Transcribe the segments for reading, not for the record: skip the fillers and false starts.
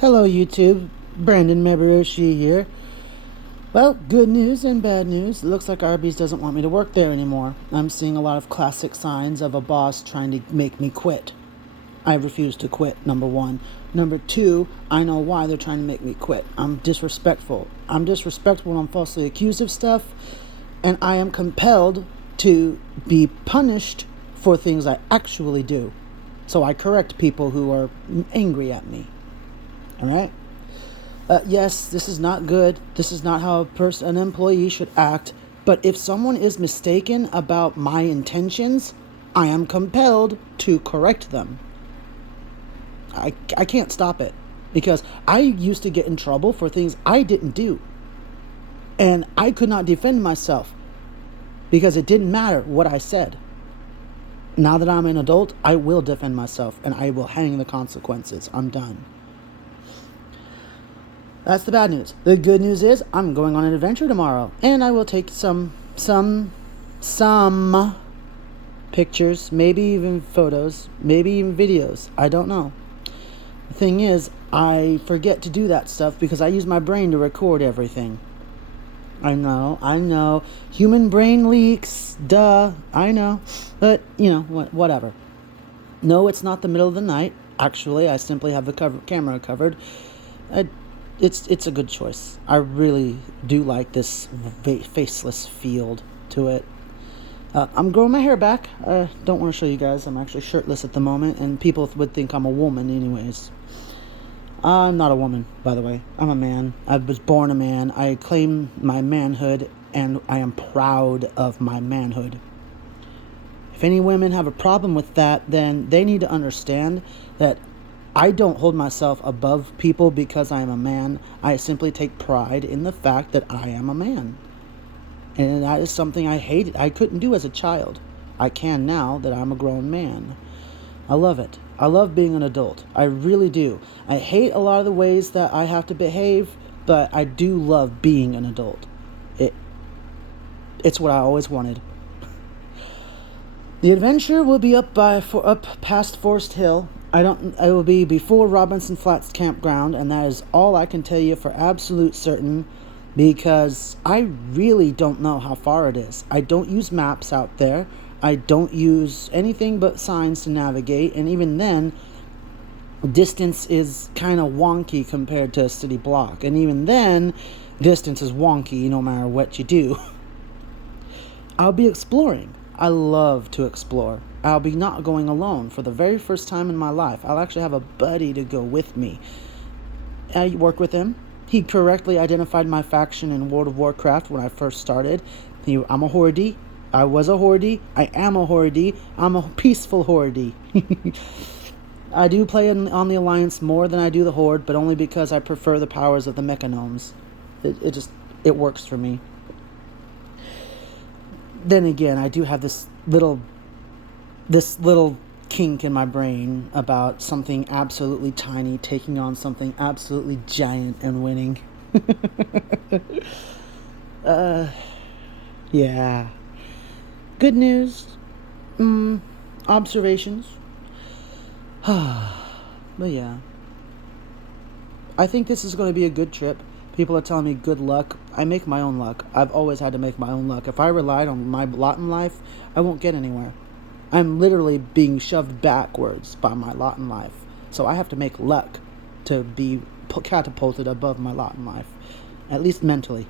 Hello YouTube, Brandon Mabaroshi here. Well, good news and bad news. It looks like Arby's doesn't want me to work there anymore. I'm seeing a lot of classic signs of a boss trying to make me quit. I refuse to quit, number one. Number two, I know why they're trying to make me quit. I'm disrespectful. I'm disrespectful when I'm falsely accused of stuff, and I am compelled to be punished for things I actually do. So I correct people who are angry at me. All right? Yes, this is not good. This is not how an employee should act. But if someone is mistaken about my intentions, I am compelled to correct them. I can't stop it. Because I used to get in trouble for things I didn't do. And I could not defend myself. Because it didn't matter what I said. Now that I'm an adult, I will defend myself. And I will hang the consequences. I'm done. That's the bad news. The good news is I'm going on an adventure tomorrow, and I will take some pictures, maybe even photos, maybe even videos. I don't know. The thing is, I forget to do that stuff because I use my brain to record everything. I know. Human brain leaks, duh, I know. But, whatever. No, it's not the middle of the night. Actually, I simply have the camera covered. It's a good choice. I really do like this faceless field to it. I'm growing my hair back. Don't want to show you guys. I'm actually shirtless at the moment, and people would think I'm a woman anyways. I'm not a woman, by the way. I'm a man. I was born a man. I claim my manhood, and I am proud of my manhood. If any women have a problem with that, then they need to understand that I don't hold myself above people because I am a man. I simply take pride in the fact that I am a man. And that is something I couldn't do as a child. I can now that I'm a grown man. I love it. I love being an adult. I really do. I hate a lot of the ways that I have to behave, but I do love being an adult. It's what I always wanted. The adventure will be up past Forest Hill. It will be before Robinson Flats Campground, and that is all I can tell you for absolute certain, because I really don't know how far it is. I don't use maps out there. I don't use anything but signs to navigate, and even then, distance is kind of wonky compared to a city block, and even then, distance is wonky no matter what you do. I'll be exploring. I love to explore. I'll be not going alone for the very first time in my life. I'll actually have a buddy to go with me. I work with him. He correctly identified my faction in World of Warcraft when I first started. I'm a Horde. I was a Horde. I am a Horde. I'm a peaceful Horde. I do play on the Alliance more than I do the Horde, but only because I prefer the powers of the Mechanomes. It works for me. Then again, I do have this little kink in my brain about something absolutely tiny taking on something absolutely giant and winning. Yeah. Good news. Observations. But yeah. I think this is going to be a good trip. People are telling me good luck. I make my own luck. I've always had to make my own luck. If I relied on my lot in life, I won't get anywhere. I'm literally being shoved backwards by my lot in life. So I have to make luck to be catapulted above my lot in life. At least mentally.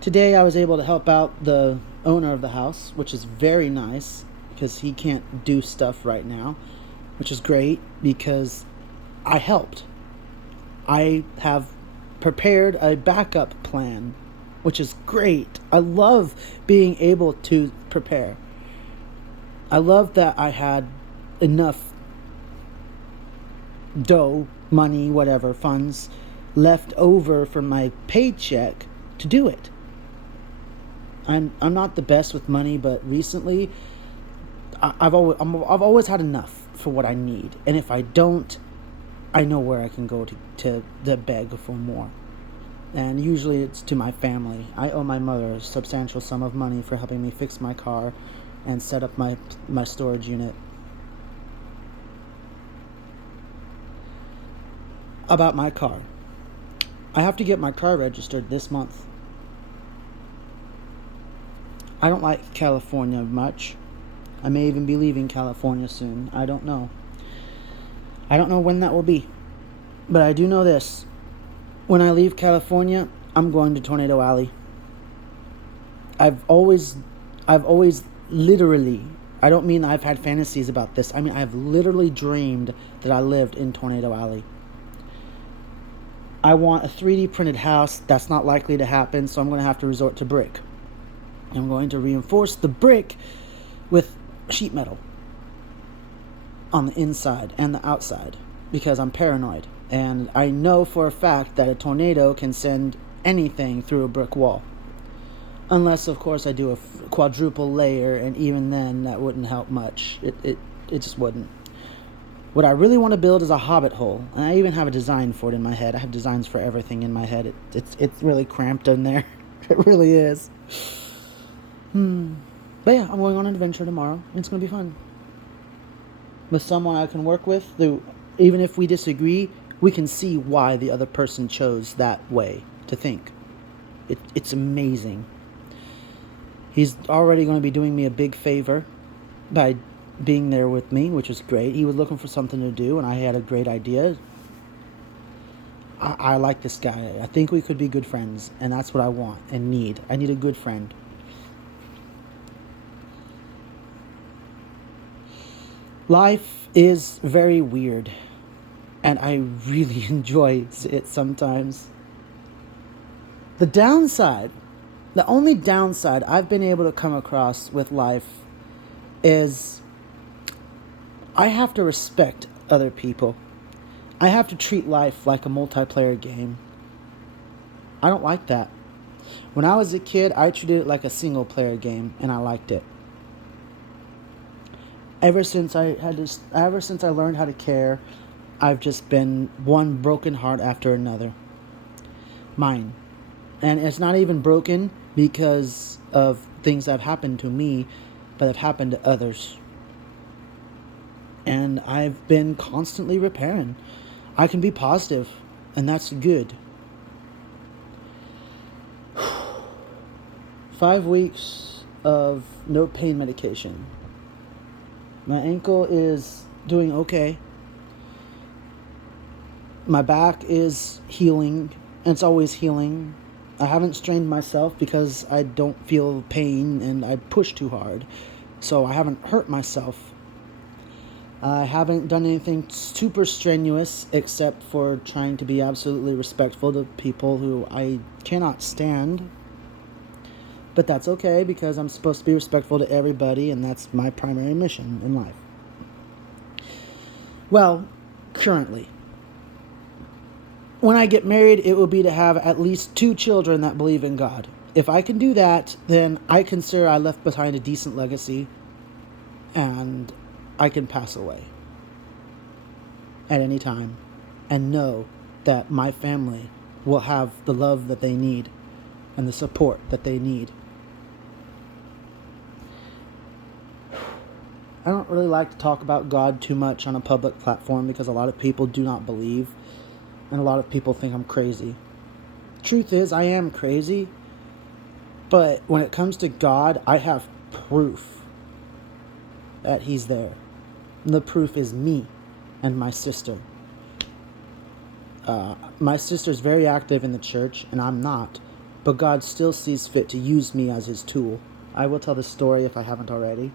Today I was able to help out the owner of the house, which is very nice because he can't do stuff right now, which is great because I helped. I have prepared a backup plan, which is great. I love being able to prepare. I love that I had enough dough, money, whatever, funds left over from my paycheck to do it. I'm not the best with money, but recently I've always had enough for what I need. And if I don't, I know where I can go to beg for more. And usually it's to my family. I owe my mother a substantial sum of money for helping me fix my car and set up my storage unit. About my car. I have to get my car registered this month. I don't like California much. I may even be leaving California soon. I don't know. I don't know when that will be. But I do know this. When I leave California, I'm going to Tornado Alley. I've always literally, I don't mean I've had fantasies about this. I mean, I've literally dreamed that I lived in Tornado Alley. I want a 3D printed house. That's not likely to happen, so I'm going to have to resort to brick. I'm going to reinforce the brick with sheet metal on the inside and the outside because I'm paranoid. And I know for a fact that a tornado can send anything through a brick wall. Unless, of course, I do a quadruple layer, and even then, that wouldn't help much. It just wouldn't. What I really want to build is a hobbit hole, and I even have a design for it in my head. I have designs for everything in my head. It's really cramped in there. It really is. But yeah, I'm going on an adventure tomorrow. It's going to be fun. With someone I can work with, who, even if we disagree, we can see why the other person chose that way to think. It's amazing. He's already going to be doing me a big favor by being there with me, which is great. He was looking for something to do, and I had a great idea. I like this guy. I think we could be good friends, and that's what I want and need. I need a good friend. Life is very weird, and I really enjoy it sometimes. The only downside I've been able to come across with life is I have to respect other people. I have to treat life like a multiplayer game. I don't like that. When I was a kid, I treated it like a single player game, and I liked it. Ever since I learned how to care, I've just been one broken heart after another. Mine. And it's not even broken because of things that have happened to me, but have happened to others. And I've been constantly repairing. I can be positive, and that's good. 5 weeks of no pain medication. My ankle is doing okay. My back is healing, and it's always healing. I haven't strained myself because I don't feel pain and I push too hard. So I haven't hurt myself. I haven't done anything super strenuous except for trying to be absolutely respectful to people who I cannot stand. But that's okay because I'm supposed to be respectful to everybody, and that's my primary mission in life. Well, currently. When I get married, it will be to have at least 2 children that believe in God. If I can do that, then I consider I left behind a decent legacy, and I can pass away at any time and know that my family will have the love that they need and the support that they need. I don't really like to talk about God too much on a public platform because a lot of people do not believe, and a lot of people think I'm crazy. Truth is, I am crazy, but when it comes to God, I have proof that He's there. And the proof is me and my sister. My sister's very active in the church, and I'm not, but God still sees fit to use me as His tool. I will tell the story if I haven't already.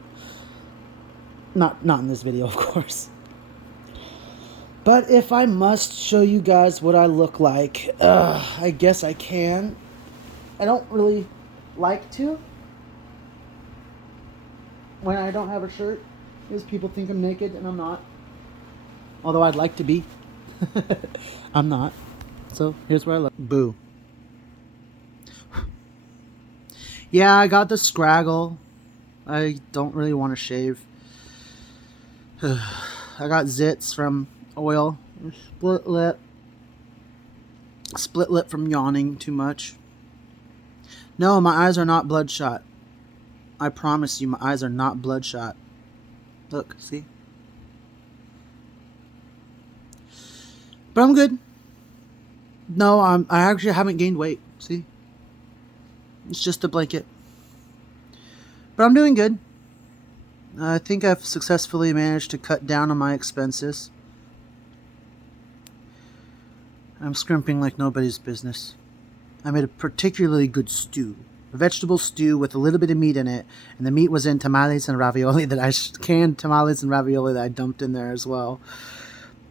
Not in this video, of course. But if I must show you guys what I look like, I guess I can. I don't really like to when I don't have a shirt, because people think I'm naked, and I'm not. Although I'd like to be. I'm not. So here's where I look. Boo. Yeah, I got the scraggle. I don't really want to shave. I got zits from oil. Split lip from yawning too much. No, my eyes are not bloodshot. I promise you, my eyes are not bloodshot. Look, see? But I'm good. No, I actually haven't gained weight. See? It's just a blanket. But I'm doing good. I think I've successfully managed to cut down on my expenses. I'm scrimping like nobody's business. I made a particularly good stew. A vegetable stew with a little bit of meat in it, and the meat was in tamales and ravioli canned tamales and ravioli that I dumped in there as well.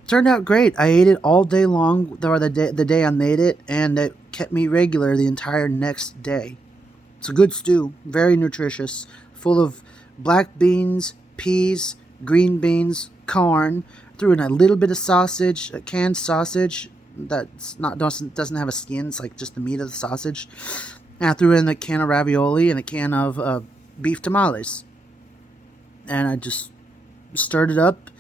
Turned out great. I ate it all day long, or the day I made it, and it kept me regular the entire next day. It's a good stew, very nutritious, full of black beans, peas, green beans, corn. Threw in a little bit of sausage, a canned sausage that's not doesn't have a skin. It's like just the meat of the sausage. And I threw in a can of ravioli and a can of beef tamales, and I just stirred it up.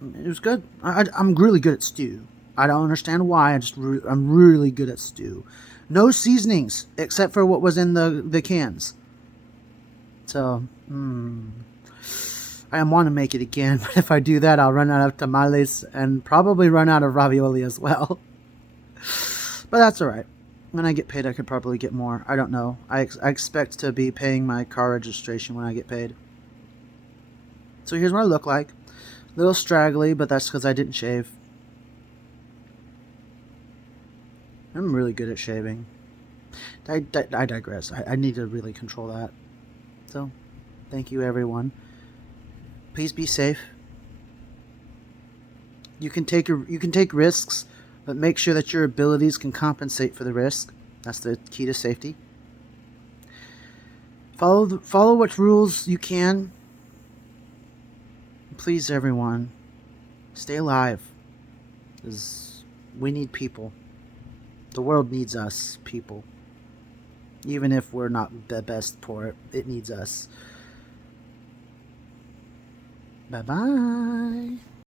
It was good. I'm really good at stew. I don't understand why. I'm really good at stew. No seasonings except for what was in the cans. So, I want to make it again, but if I do that, I'll run out of tamales and probably run out of ravioli as well. But that's alright. When I get paid, I could probably get more. I don't know. I expect to be paying my car registration when I get paid. So here's what I look like. A little straggly, but that's because I didn't shave. I'm really good at shaving. I digress. I need to really control that. So, thank you everyone. Please be safe. You can take risks, but make sure that your abilities can compensate for the risk. That's the key to safety. Follow what rules you can. Please, everyone, stay alive. Because we need people. The world needs us, people. Even if we're not the best for it, it needs us. Bye-bye.